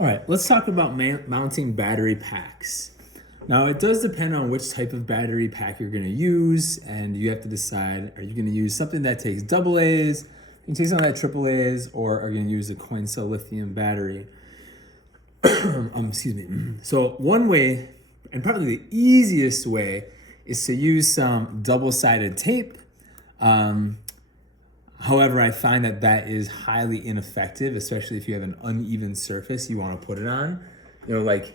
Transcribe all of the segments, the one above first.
All right, let's talk about mounting battery packs. Now, it does depend on which type of battery pack you're going to use, and you have to decide, are you going to use something that takes double A's, you can take something that triple A's, or are you going to use a coin cell lithium battery? Excuse me. So one way, and probably the easiest way, is to use some double-sided tape. However, I find that that is highly ineffective, especially if you have an uneven surface you want to put it on. You know, like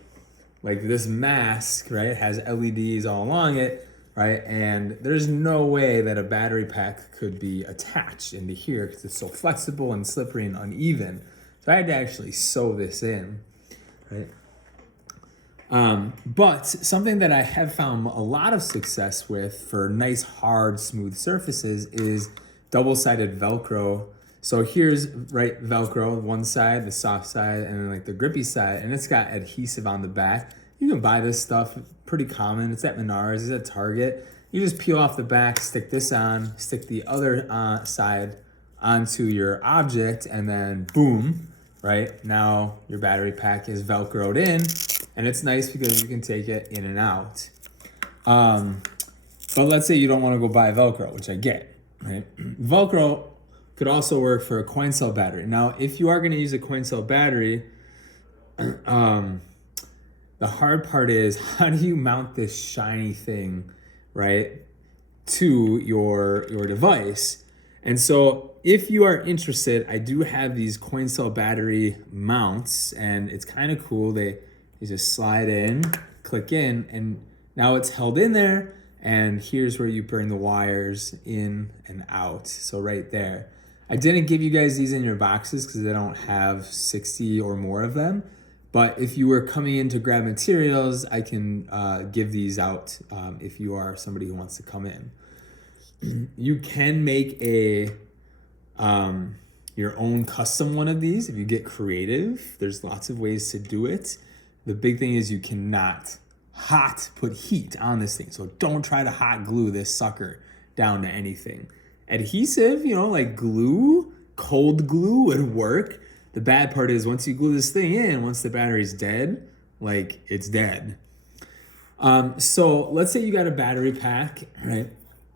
this mask, right, has LEDs all along it, right? And there's no way that a battery pack could be attached into here because it's so flexible and slippery and uneven. So I had to actually sew this in, right? But something that I have found a lot of success with for nice, hard, smooth surfaces is double-sided Velcro. So here's Velcro, one side, the soft side, and then like the grippy side, and it's got adhesive on the back. You can buy this stuff, pretty common. It's at Menards, it's at Target. You just peel off the back, stick this on, stick the other side onto your object, and then boom, right? Now your battery pack is Velcroed in, and it's nice because you can take it in and out. But let's say you don't want to go buy Velcro, which I get. Right? Velcro could also work for a coin cell battery. Now, if you are going to use a coin cell battery, the hard part is how do you mount this shiny thing, right, to your device? And so if you are interested, I do have these coin cell battery mounts, and it's kind of cool. They just slide in, click in, and now it's held in there. And here's where you bring the wires in and out. So right there. I didn't give you guys these in your boxes because they don't have 60 or more of them. But if you were coming in to grab materials, I can give these out if you are somebody who wants to come in. You can make your own custom one of these if you get creative. There's lots of ways to do it. The big thing is you cannot put heat on this thing. So don't try to hot glue this sucker down to anything. Adhesive, like glue, cold glue would work. The bad part is once you glue this thing in, once the battery's dead, it's dead. So let's say you got a battery pack, right?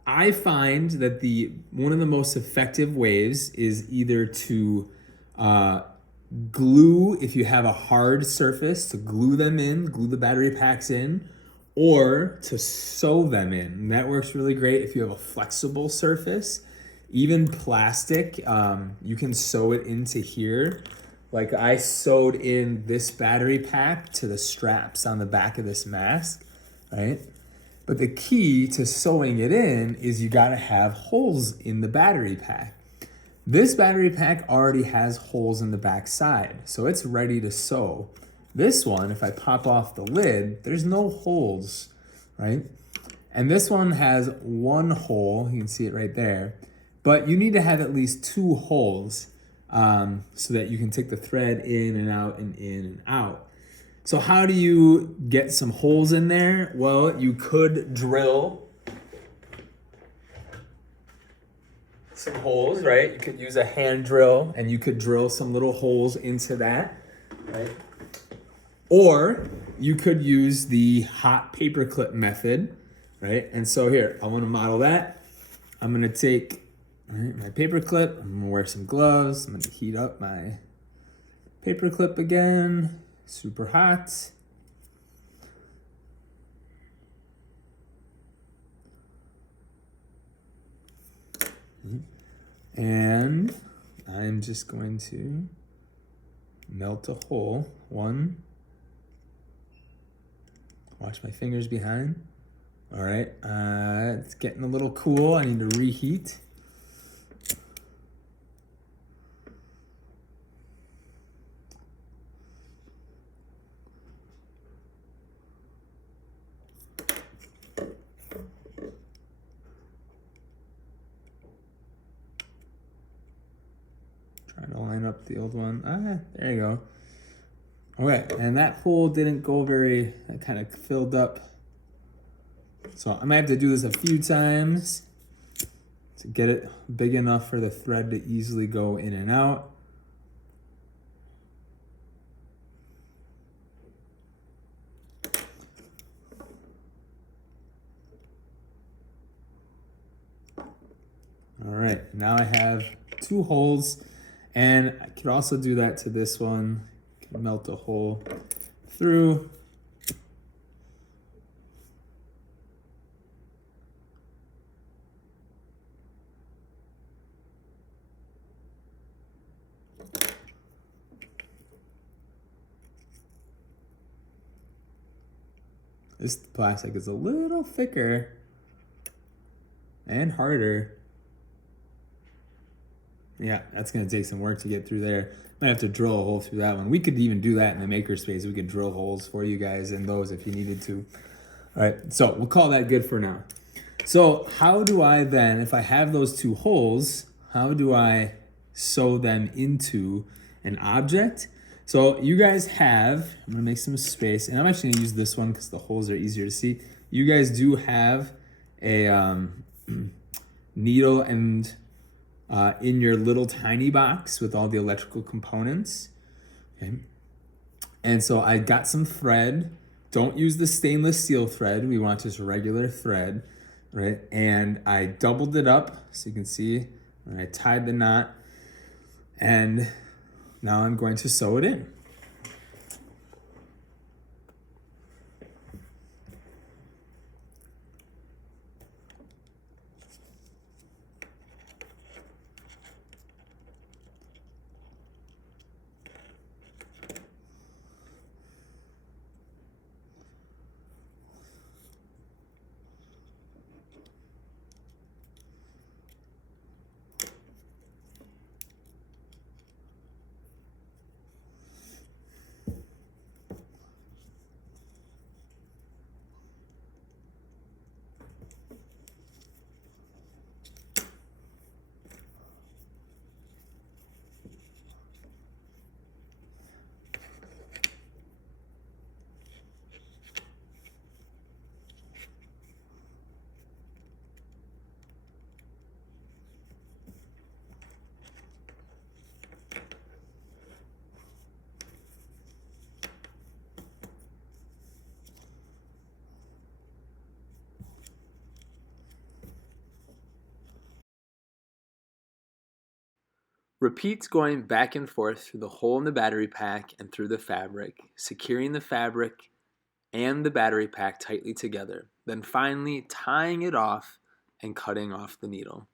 I find that one of the most effective ways is either to glue, if you have a hard surface, to glue them in, glue the battery packs in, or to sew them in. And that works really great if you have a flexible surface. Even plastic, you can sew it into here. Like I sewed in this battery pack to the straps on the back of this mask, right? But the key to sewing it in is you gotta have holes in the battery pack. This battery pack already has holes in the back side, so it's ready to sew. This one, if I pop off the lid, there's no holes, right? And this one has one hole, you can see it right there, but you need to have at least 2 holes so that you can take the thread in and out and in and out. So how do you get some holes in there? Well, you could drill some holes, right? You could use a hand drill and you could drill some little holes into that, right? Or you could use the hot paper clip method, right? And so here, I want to model that. I'm going to take my paper clip. I'm going to wear some gloves. I'm going to heat up my paper clip again. Super hot. And I'm just going to melt a hole. One. Watch my fingers behind. All right, it's getting a little cool. I need to reheat. Trying to line up the old one. There you go. Okay, and that hole didn't go that kind of filled up. So I might have to do this a few times to get it big enough for the thread to easily go in and out. right, now I have 2 holes, and I could also do that to this one. Can melt a hole through. This plastic is a little thicker and harder. Yeah, that's gonna take some work to get through there. Might have to drill a hole through that one. We could even do that in the makerspace. We could drill holes for you guys in those if you needed to. All right, so we'll call that good for now. So how do I then, if I have those 2 holes, how do I sew them into an object? So you guys have, I'm gonna make some space, and I'm actually gonna use this one because the holes are easier to see. You guys do have a needle and in your little tiny box with all the electrical components. Okay. And so I got some thread. Don't use the stainless steel thread. We want just regular thread, right? And I doubled it up so you can see, and I tied the knot, and now I'm going to sew it in. Repeats going back and forth through the hole in the battery pack and through the fabric, securing the fabric and the battery pack tightly together, then finally tying it off and cutting off the needle.